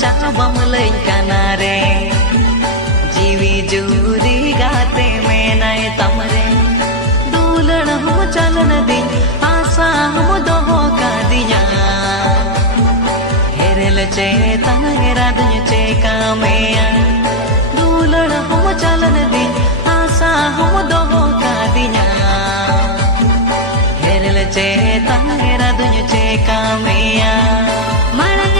चाबम लई कनारे जीवी जूरी गाते में नए तमरे दूलड़ हम चलन दी आशा हम दोहो का दिया हेरल चे तंगेरा दुन चे कामेया दूलड़ हम चलन दी आशा हम दोहो का दिया हेरल चे तंगेरा दुन चे कामेया मारंग